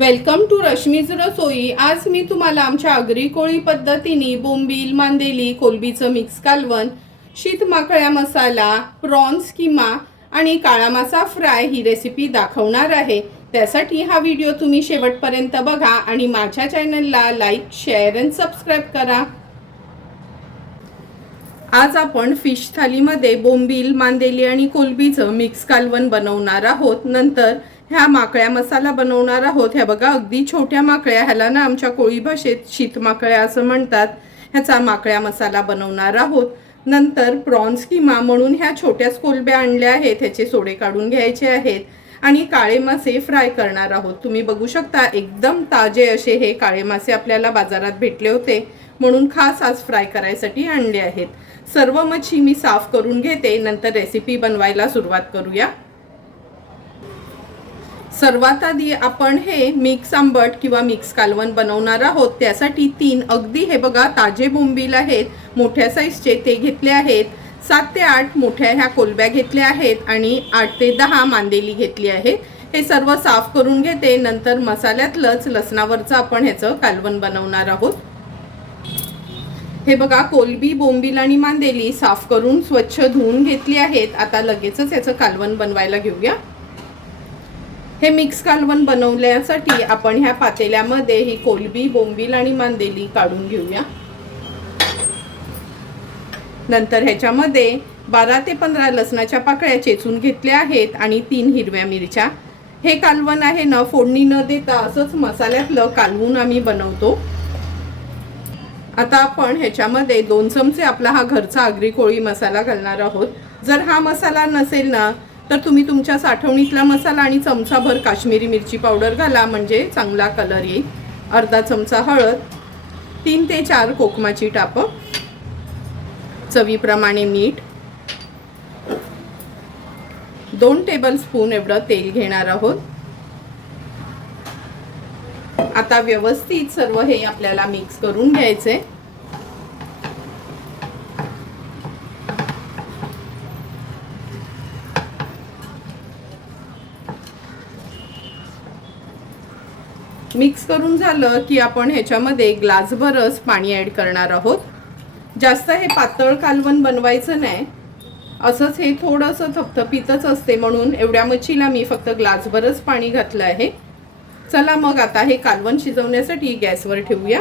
Welcome to Rashmi's रसोई। आज मी तुम्हाला आमच्या आगरी कोळी पद्धतीने बोंबील, मांदेली, कोलबीचं मिक्स कालवण, शीत माकळ्या मसाला, प्रॉन्स किमा आणि काळा मासा फ्राय ही रेसिपी दाखवणार आहे। त्यासाठी हा व्हिडिओ तुम्ही शेवटपर्यंत बघा आणि माझ्या चॅनलला लाईक, शेअर आणि सबस्क्राइब करा। आज आपण फिश थालीमध्ये बोंबील, मांदेली आणि कोलबीचं मिक्स कालवण बनवणार आहोत। नंतर ह्या माकळ्या मसाला बनवणार आहोत। ह्या बघा अगदी छोट्या माकळ्या, ह्याला ना आमच्या कोळी भाषेत शीत माकळ्या असं म्हणतात। ह्याचा माकळ्या मसाला बनवणार आहोत। नंतर प्रॉन्स किमा म्हणून ह्या छोट्याच कोलब्या आणल्या आहेत, ह्याचे सोडे काढून घ्यायचे आहेत आणि काळे मासे फ्राय करणार आहोत। तुम्ही बघू शकता एकदम ताजे असे हे काळे मासे आपल्याला बाजारात भेटले होते, म्हणून खास आज फ्राय करायसाठी आणले आहेत। सर्व मच्छी मी साफ करून घेते, नंतर रेसिपी बनवायला सुरुवात करूया। सर्वात आधी आपण हे मिक्स आंबट किंवा मिक्स कालवण बनवणार आहोत। त्यासाठी 3 अगदी हे बघा ताजे बोंबील आहेत, मोठ्या साईजचे ते घेतले आहेत। 7 ते 8 मोठ्या ह्या कोलब्या घेतल्या आहेत आणि 8 ते 10 मांदेली घेतली आहे। हे सर्व साफ करून घेते, नंतर मसाल्यातलंच लसणावरचं आपण ह्याचं कालवण बनवणार आहोत। हे बघा कोलबी, बोंबील आणि मांदेली साफ करून स्वच्छ धुवून घेतली आहेत। आता लगेचच याचं कालवण बनवायला घेऊया। हे मिक्स कालवण बनवण्यासाठी आपण ह्या पातेल्यामध्ये ही कोलबी, बोंबील आणि मांदेली काढून घेऊया। नंतर ह्याच्यामध्ये 12 ते 15 लसणाच्या पाकळ्या चेचून घेतल्या आहेत आणि 3 हिरव्या मिरच्या। हे कालवण आहे ना फोडणी न देता असंच मसाल्यातलं कालवून आम्ही बनवतो। आता आपण ह्याच्यामध्ये 2 चमचे आपला हा घरचा आगरी कोळी मसाला घालणार आहोत। जर हा मसाला नसेल ना तर तुम्ही तुमच्या साठवणीतला मसाला आणि चमचाभर काश्मीरी मिरची पावडर घाला, म्हणजे चांगला कलर येईल। अर्धा चमचा हळद, 3 ते 4 कोकमाची टापं, चवीप्रमाणे मीठ, 2 टेबलस्पून एवढं तेल घेणार आहोत। आता व्यवस्थित सर्व हे आपल्याला मिक्स करून घ्यायचे। मिक्स करून झालं की आपण ह्याच्यामध्ये ग्लासभरच पाणी ॲड करणार आहोत। जास्त हे पातळ कालवण बनवायचं नाही, असंच हे थोडंसं थपथपीतच असते, म्हणून एवढ्या मच्छीला मी फक्त ग्लासभरच पाणी घातलं आहे। चला मग आता हे कालवण शिजवण्यासाठी गॅसवर ठेवूया।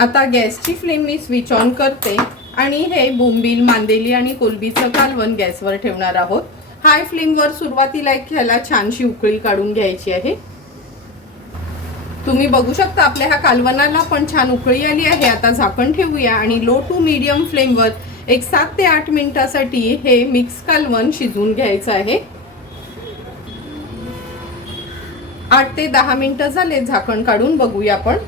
आता गॅसची फ्लेम मी स्विच ऑन करते आणि हे बोंबील, मांदेली आणि कोलबीचं कालवण गॅसवर ठेवणार आहोत। हाय फ्लेमवर सुरुवातीला ह्याला छानशी उकळी काढून घ्यायची आहे। तुम्ही बघू शकता आपल्या ह्या कालवणाला पण छान उकळी आली आहे। आता झाकण ठेवूया आणि लो टू मीडियम फ्लेमवर एक 7 ते 8 मिनिटासाठी हे मिक्स कालवण शिजवून घ्यायचं आहे। 8 ते 10 मिनिटं झाले, झाकण काढून बघूया आपण।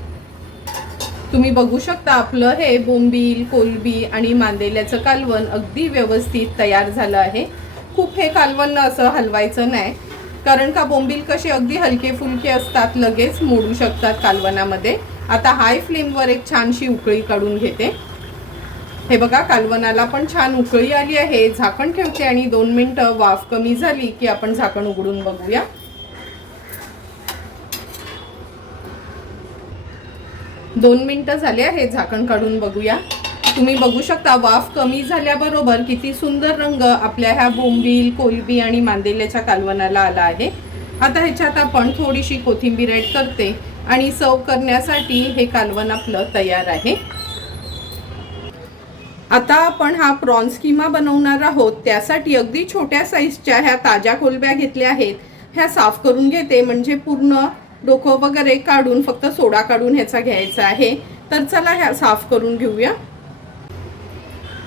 तुम्ही बघू शकता आपलं हे बोंबील, कोलबी आणि मांदेल्याचं कालवण अगदी व्यवस्थित तयार झालं आहे। खूप हे कालवण असं हलवायचं नाही, कारण का बोंबील कसे अगदी हलके फुलके असतात, लगेच मोडू शकतात कालवणामध्ये। आता हाय फ्लेमवर एक छानशी उकळी काढून घेते। हे बघा कालवणाला पण छान उकळी आली आहे। झाकण ठेवते आणि 2 मिनिटं वाफ कमी झाली की आपण झाकण उघडून बघूया। दोन मिनिटं झाले आहे, झाकण काढून बघूया। तुम्ही बघू शकता वाफ कमी झाल्याबरोबर किती सुंदर रंग आपल्या ह्या बोंबील, कोलबी आणि मांदेल्याच्या कालवणाला आला आहे। आता ह्याच्यात आपण थोडीशी कोथिंबीर ॲड करते आणि सर्व करण्यासाठी हे कालवण आपलं तयार आहे। आता आपण हा प्रॉन्स किमा बनवणार आहोत। त्यासाठी अगदी छोट्या साईजच्या ह्या ताज्या कोलब्या घेतल्या आहेत, ह्या साफ करून घेते, म्हणजे पूर्ण डोकं वगैरे काढून फक्त सोडा काढून ह्याचा घ्यायचा आहे। तर चला ह्या साफ करून घेऊया।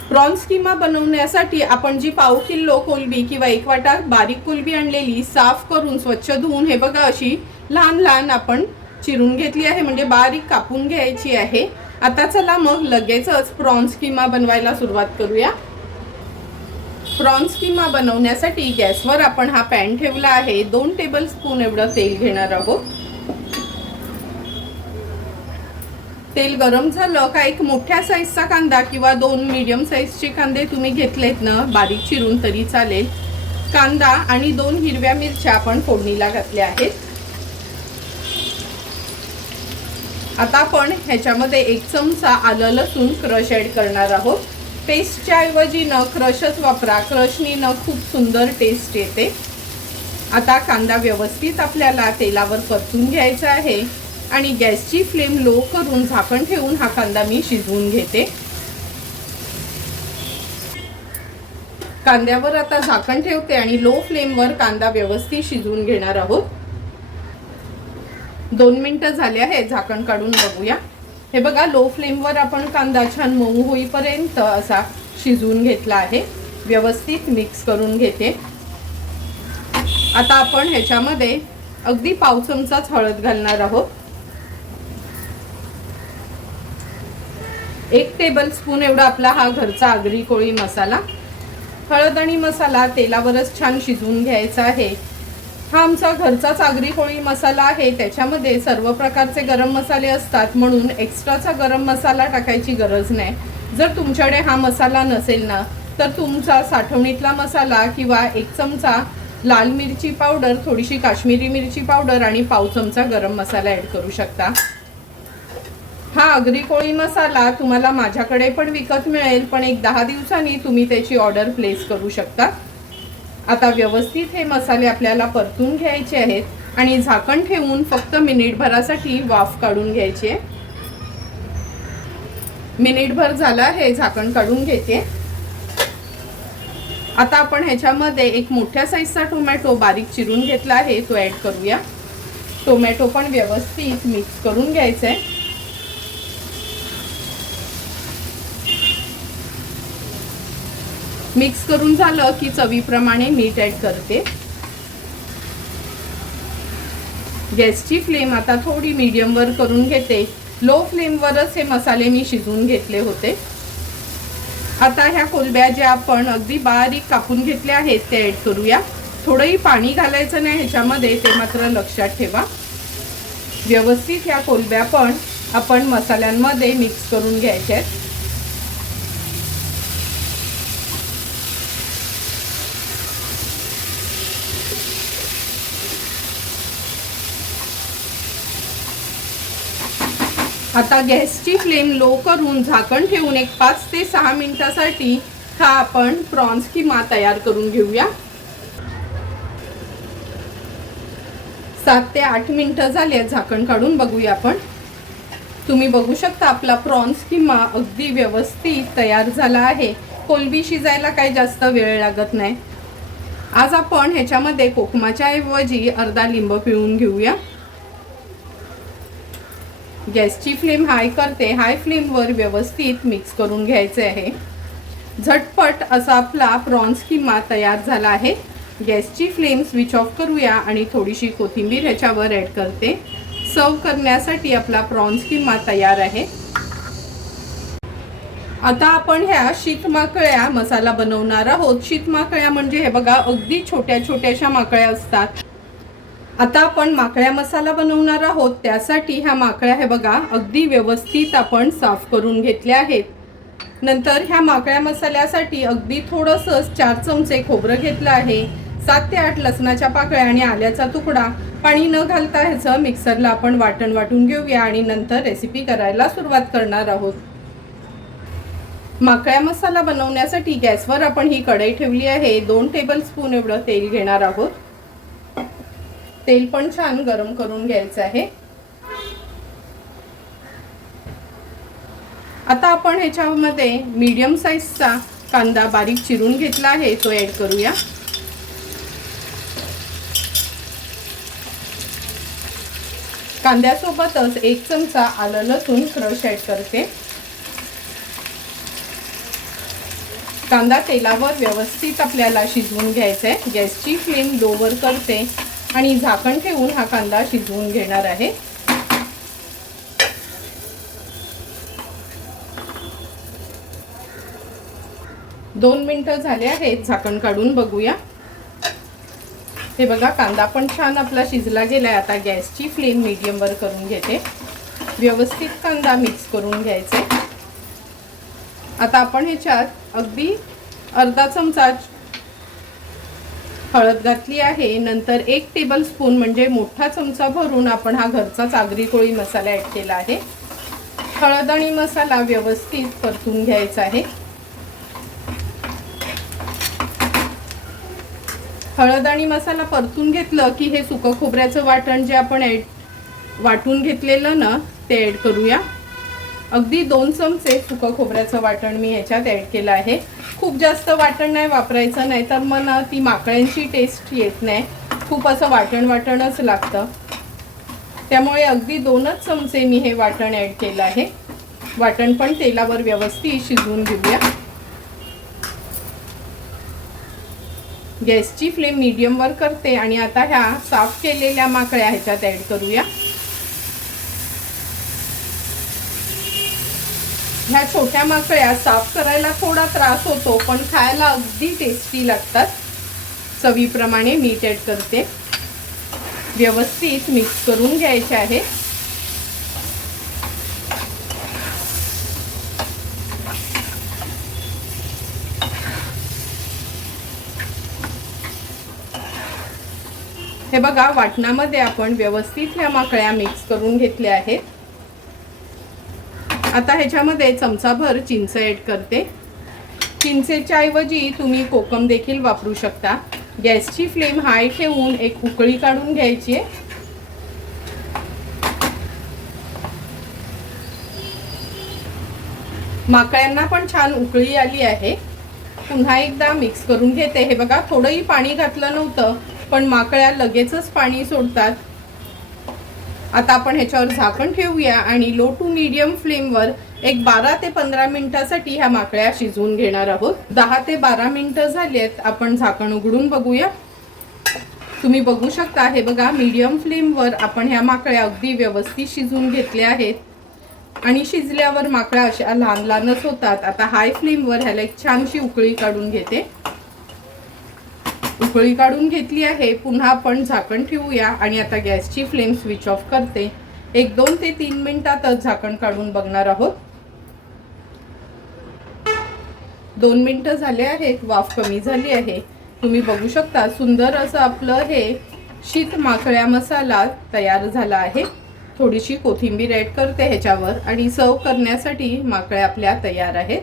प्रॉन्स किमा बनवण्यासाठी आपण जी पाव किलो कोलबी किंवा 1 वाटा बारीक कोलबी आणलेली साफ करून स्वच्छ धुवून हे बघा अशी लहान लहान आपण चिरून घेतली आहे, म्हणजे बारीक कापून घ्यायची आहे। आता चला मग लगेचच प्रॉन्स किमा बनवायला सुरुवात करूया। प्रॉन्स किमा बनवण्यासाठी गॅसवर आपण हा पॅन ठेवला आहे। 2 टेबलस्पून एवढं तेल घेणार आहोत। तेल गरम झालं का एक मोठ्या साईजचा कांदा किंवा 2 मीडियम साईजचे कांदे तुम्ही घेतलेत ना बारीक चिरून तरी चालेल। कांदा आणि 2 हिरव्या मिरच्या आपण फोडणीला घातल्या आहेत। आता आपण ह्याच्यामध्ये 1 चमचा आलं लसूण क्रश ॲड करणार आहोत। पेस्टच्या ऐवजी न क्रशच वापरा, क्रशनी न खूप सुंदर टेस्ट येते। आता कांदा व्यवस्थित आपल्याला तेलावर परतून घ्यायचा आहे आणि गॅसची फ्लेम लो करून झाकण ठेवून हा कांदा मी शिजवून घेते। कांद्यावर आता झाकण ठेवते आणि लो फ्लेमवर कांदा व्यवस्थित शिजवून घेणार आहोत। 2 मिनिटं झाले आहे, झाकण काढून बघूया। हे बघा, लो फ्लेमवर आपण कांदा छान मऊ होईपर्यंत असा शिजवून घेतला आहे। व्यवस्थित मिक्स करून घेते। आता आपण ह्याच्यामध्ये अगदी पाव चमचाच हळद घालणार आहोत। 1 टेबलस्पून एवढा आपला हा घरचा आगरी कोळी मसाला। हळद आणि मसाला तेलावरच छान शिजवून घ्यायचा आहे। हा आमचा घरचाच आगरी कोळी मसाला आहे, त्याच्यामध्ये सर्व प्रकारचे गरम मसाले असतात, म्हणून एक्स्ट्राचा गरम मसाला टाकायची गरज नाही। जर तुमच्याकडे हा मसाला नसेल ना, तर तुमचा साठवणीतला मसाला किंवा 1 चमचा लाल मिरची पावडर, थोडीशी काश्मीरी मिरची पावडर आणि पाव चमचा गरम मसाला ॲड करू शकता। हा आगरी कोळी मसाला तुम्हाला माझ्याकडे पण विकत मिळेल, पण एक 10 दिवसांनी तुम्ही त्याची ऑर्डर प्लेस करू शकता। आता व्यवस्थित हे मसाले आपल्याला परतून घ्यायचे आहेत आणि झाकण ठेवून फक्त मिनिटभरासाठी वाफ काढून घ्यायची आहे। मिनिटभर झाला आहे, झाकण काढून घेते। आता आपण ह्याच्यामध्ये एक मोठ्या साईजचा टोमॅटो बारीक चिरून घेतला आहे, तो ॲड करूया। टोमॅटो पण व्यवस्थित मिक्स करून घ्यायचा आहे। मिक्स करून झालं की चवीप्रमाणे मीठ ॲड करते। गॅसची फ्लेम आता थोडी मीडियमवर करून घेते। लो फ्लेमवरच हे मसाले मी शिजवून घेतले होते। आता ह्या कोलब्या ज्या आपण अगदी बारीक कापून घेतल्या आहेत ते ॲड करूया। थोडंही पाणी घालायचं नाही ह्याच्यामध्ये, ते मात्र लक्षात ठेवा। व्यवस्थित ह्या कोलब्या पण आपण मसाल्यांमध्ये मिक्स करून घ्यायच्या आहेत। आता गॅसची फ्लेम लो करून झाकण ठेवून एक 5 ते 6 मिनिटांसाठी हा आपण प्रॉन्स किमा तयार करून घेऊया। 7 ते 8 मिनिटं झाली, झाकण काढून बघूया आपण। तुम्ही बघू शकता आपला प्रॉन्स किमा अगदी व्यवस्थित तयार झाला आहे। कोलंबी शिजायला काही जास्त वेळ लागत नाही। आज आपण ह्याच्यामध्ये कोकमाच्या ऐवजी अर्धा लिंब पिळून घेऊया। गॅसची फ्लेम हाय करते, हाय फ्लेमवर व्यवस्थित मिक्स करून घ्यायचे आहे। झटपट असा आपला प्रॉन्स किमा तयार झाला आहे। गॅसची फ्लेम स्विच ऑफ करूया आणि थोडीशी कोथिंबीर ह्याच्यावर ॲड करते। सर्व करण्यासाठी आपला प्रॉन्स किमा तयार आहे। आता आपण ह्या शीतमाकळ्या मसाला बनवणार आहोत। शीतमाकळ्या म्हणजे हे बघा, अगदी छोट्या छोट्याशा माकळ्या असतात। आता आपण माकळ्या मसाला बनवणार आहोत, त्यासाठी ह्या माकळ्या हे बघा अगदी व्यवस्थित आपण साफ करून घेतल्या आहेत। नंतर ह्या माकळ्या मसाल्यासाठी अगदी थोडंसं 4 चमचे खोबरं घेतलं आहे, 7 ते 8 लसणाच्या पाकळ्या आणि आल्याचा तुकडा। पाणी न घालता ह्याचं मिक्सरला आपण वाटून घेऊया आणि नंतर रेसिपी करायला सुरुवात करणार आहोत। माकळ्या मसाला बनवण्यासाठी गॅसवर आपण ही कढई ठेवली आहे। 2 टेबलस्पून एवढं तेल घेणार आहोत। तेल पण छान गरम करून घ्यायचं आहे। आता आपण ह्याच्यामध्ये मीडियम साईजचा कांदा बारीक चिरून घेतला आहे, तो ॲड करूया। कांद्यासोबतच 1 चमचा आलं लसूण क्रश ॲड करते। कांदा तेलावर व्यवस्थित आपल्याला शिजवून घ्यायचा आहे। गॅसची फ्लेम लोवर करते आणि झाकण ठेवून हा कांदा शिजवून घेणार आहे। दोन मिनिटं झाले आहेत, झाकण काढून बघूया। हे बघा, कांदा पण छान आपला शिजला गेलाय। आता गॅसची फ्लेम मीडियमवर करून घेते। व्यवस्थित कांदा मिक्स करून घ्यायचे। आता आपण ह्याच्यात अगदी अर्धा चमचा हळद घातली आहे. नंतर 1 टेबलस्पून म्हणजे मोठा चमचा भरून आपण हा घरचाच आगरी कोळी मसाला ॲड केला आहे. हळद आणि मसाला व्यवस्थित परतून घ्यायचा आहे. हळद आणि मसाला परतून घेतलं की हे सुकं खोबऱ्याचं वाटण जे आपण वाटून घेतलेलं ना ते ॲड करूया. अगदी 2 चमचे सुकं खोबऱ्याचं वाटण मी ह्याच्यात ॲड केलं आहे. खूप जास्त वाटण नाही वापरायचं, नाही तर मग ती माकड्यांची टेस्ट येत नाही. खूप असं वाटणच लागतं. त्यामुळे अगदी 2च चमचे मी हे वाटण ॲड केलं आहे. वाटण पण तेलावर व्यवस्थित शिजवून घेऊया. गॅसची फ्लेम मीडियमवर करते आणि आता ह्या साफ केलेल्या माकड्या ह्याच्यात ॲड करूया. ह्या छोट्या माकड्या साफ करायला थोडा त्रास होतो, पण खायला अगदी टेस्टी लागतात. चवीप्रमाणे मीठ ॲड करते. व्यवस्थित मिक्स करून घ्यायचे आहे. हे बघा, वाटणामध्ये आपण व्यवस्थित ह्या माकड्या मिक्स करून घेतल्या आहेत. आता ह्याच्यामध्ये चमचाभर चिंच ॲड करते. चिंचेच्या ऐवजी तुम्ही कोकम देखील वापरू शकता. गॅसची फ्लेम हाय ठेवून एक उकळी काढून घ्यायची आहे. माकड्यांना पण छान उकळी आली आहे. पुन्हा एकदा मिक्स करून घेते. हे बघा, थोडंही पाणी घातलं नव्हतं, पण माकड्या लगेचच पाणी सोडतात. आता आपण ह्याच्यावर झाकण ठेवूया आणि लो टू मीडियम फ्लेमवर एक 12 ते 15 मिनिटासाठी ह्या माकड्या शिजवून घेणार आहोत. 10 ते 12 मिनिटं झालेत. आपण झाकण उघडून बघूया. तुम्ही बघू शकता, हे बघा, मीडियम फ्लेमवर आपण ह्या माकड्या अगदी व्यवस्थित शिजवून घेतल्या आहेत. आणि शिजल्यावर माकड्या अशा लहान लहानच होतात. आता हाय फ्लेमवर ह्याला एक छानशी उकळी काढून घेते. उकळी काढून घेतली आहे. पुन्हा आपण झाकण ठेवूया आणि आता गॅसची फ्लेम स्विच ऑफ करते. एक 2 ते 3 मिनिटातच झाकण काढून बघणार आहोत. 2 मिनिटं झाले आहेत. वाफ कमी झाली आहे. तुम्ही बघू शकता, सुंदर असं आपलं हे शीत माकड्या मसाला तयार झाला आहे. थोडीशी कोथिंबीर ॲड करते ह्याच्यावर आणि सर्व करण्यासाठी माकड्या आपल्या तयार आहेत.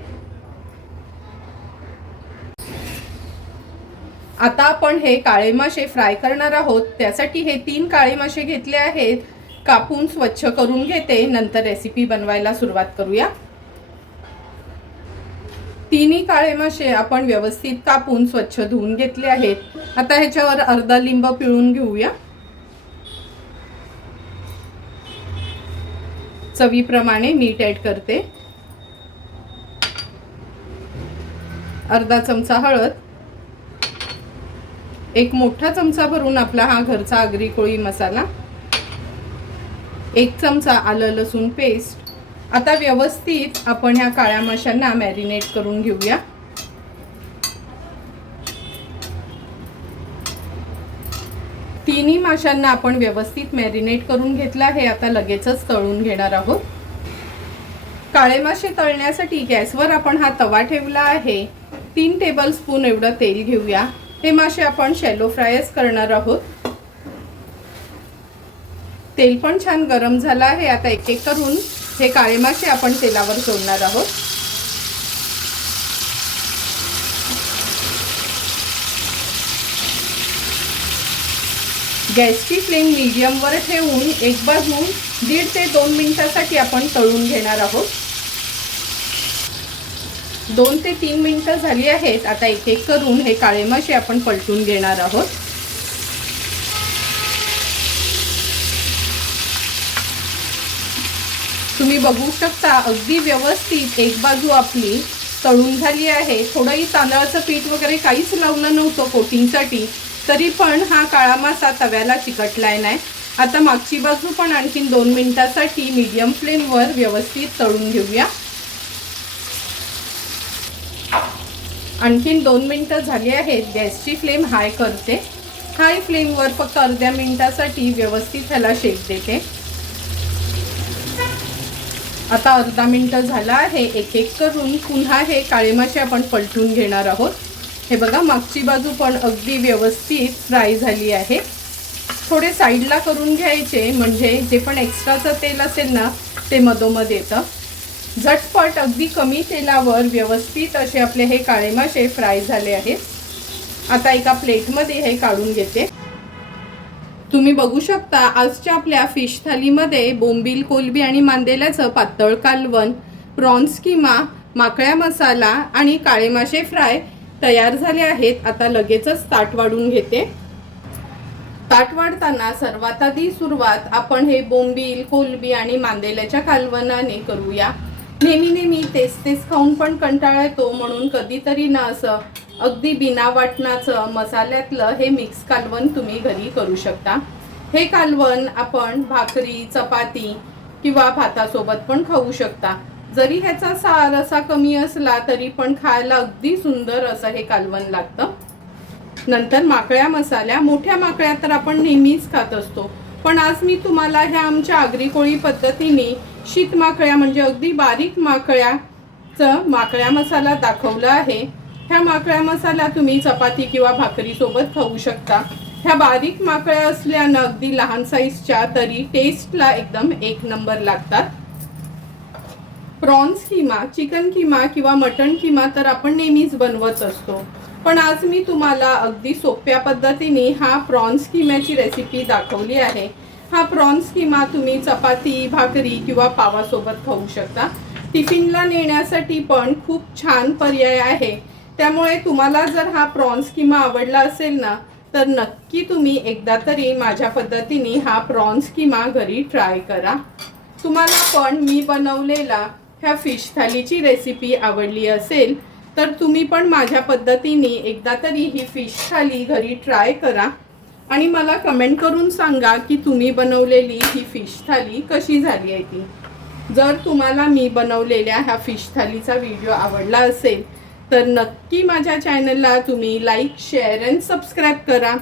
आता आपण हे काळे मासे फ्राय करणार आहोत. त्यासाठी हे 3 काळे मासे घेतले आहेत. कापून स्वच्छ करून घेते. नंतर रेसिपी बनवायला सुरुवात करूया. 3ही काळे मासे आपण व्यवस्थित कापून स्वच्छ धुवून घेतले आहेत. आता ह्याच्यावर अर्धा लिंब पिळून घेऊया. चवीप्रमाणे मीठ ॲड करते. अर्धा चमचा हळद. एक मोठा चमचा भरून आपला हा घरचा आगरी कोळी मसाला. 1 चमचा आलं लसूण पेस्ट. आता व्यवस्थित आपण ह्या काळ्या माशांना मॅरिनेट करून घेऊया. तिन्ही माशांना आपण व्यवस्थित मॅरिनेट करून घेतलं आहे. आता लगेचच तळून घेणार आहोत. काळे मासे तळण्यासाठी गॅसवर आपण हा तवा ठेवला आहे. 3 टेबलस्पून एवढं तेल घेऊया. हे मासे आपण शॅलो फ्रायच करणार आहोत. तेल पण छान गरम झालं आहे. आता एक एक करून हे काळे मासे आपण तेलावर सोडणार आहोत. गॅसची फ्लेम मीडियमवर ठेवून एक बाजू 1.5 ते 2 मिनिटासाठी आपण तळून घेणार आहोत. 2 ते 3 मिनिटं झाली आहेत. आता एक एक करून हे काळे मासे आपण पलटून घेणार आहोत. तुम्ही बघू शकता, अगदी व्यवस्थित एक बाजू आपली तळून झाली आहे. थोडंही तांदळाचं पीठ वगैरे काहीच लावलं नव्हतं कोटिंगसाठी, तरी पण हा काळा मासा तव्याला चिकटलाय नाही. आता मागची बाजू पण आणखीन 2 मिनिटासाठी मीडियम फ्लेमवर व्यवस्थित तळून घेऊया. आणखीन 2 मिनिटं झाली आहेत. गॅसची फ्लेम हाय करते. हाय फ्लेमवर फक्त अर्ध्या मिनिटासाठी व्यवस्थित ह्याला शेक देते. आता अर्धा मिनिट झाला आहे. एक एक करून पुन्हा हे काळे मासे आपण पलटून घेणार आहोत. हे बघा मागची बाजू पण अगदी व्यवस्थित फ्राय झाली आहे. थोडे साईडला करून घ्यायचे म्हणजे जे पण एक्स्ट्राचं तेल असेल ना ते मधोमध येतं. झटपट अगदी कमी तेलावर व्यवस्थित असे आपले हे काळे मासे फ्राय झाले आहेत. आता एका प्लेटमध्ये हे काढून घेते. तुम्ही बघू शकता आजच्या आपल्या फिश थालीमध्ये बोंबील, कोलंबी आणि मांदेल्याचं पातळ कालवण, प्रॉन्स किमा, माकळ्या मसाला आणि काळे मासे फ्राय तयार झाले आहेत. आता लगेचच ताट वाढून घेते. ताट वाढताना सर्वात आधी सुरुवात आपण हे बोंबील, कोलंबी आणि मांदेल्याच्या कालवणाने करूया. नेहमी तेच खाऊन पण कंटाळा येतो, म्हणून कधीतरी ना असं अगदी बिना वाटणाचं मसाल्यातलं हे मिक्स कालवण तुम्ही घरी करू शकता. हे कालवण आपण भाकरी, चपाती किंवा भातासोबत पण खाऊ शकता. जरी ह्याचा सार असा कमी असला तरी पण खायला अगदी सुंदर असं हे कालवण लागतं. नंतर माकळ्या मसाल्या. मोठ्या माकळ्या तर आपण नेहमीच खात असतो, पण आज मी तुम्हाला ह्या आमच्या आगरी कोळी पद्धतीने शीत माकळ्या म्हणजे अगदी बारीक माकळ्याचं माकळ्या मसाला दाखवला आहे. ह्या माकळ्या मसाला तुम्ही चपाती किंवा भाकरी सोबत खाऊ शकता. ह्या बारीक माकळ्या असल्यानं अगदी लहान साईजच्या तरी टेस्टला एकदम एक नंबर लागतात. प्रॉन्स किमा, चिकन किमा किंवा मटण किमा तर आपण नेहमीच बनवत असतो, पण आज मी तुम्हाला अगदी सोप्या पद्धतीने हा प्रॉन्स किम्याची रेसिपी दाखवली आहे. हा प्रॉन्स किमा तुम्ही चपाती, भाकरी किंवा पावासोबत खाऊ शकता. टिफिनला नेण्यासाठी पण खूप छान पर्याय आहे. त्यामुळे तुम्हाला जर हा प्रॉन्स किमा आवडला असेल ना तर नक्की तुम्ही एकदा तरी माझ्या पद्धतीने हा प्रॉन्स किमा घरी ट्राय करा. तुम्हाला पण मी बनवलेला ह्या फिश थालीची रेसिपी आवडली असेल तर तुम्ही पण माझ्या पद्धतीने एकदा तरी ही फिश थाली घरी ट्राय करा आणि मला कमेंट करून सांगा की तुम्ही बनवलेली ही फिश थाली कशी झाली आहे ती. जर तुम्हाला मी बनवलेल्या ह्या फिश थालीचा व्हिडिओ आवडला असेल तर नक्की माझ्या चॅनलला तुम्ही लाईक, शेअर अँड सबस्क्राईब करा.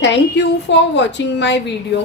Thank you for watching my video.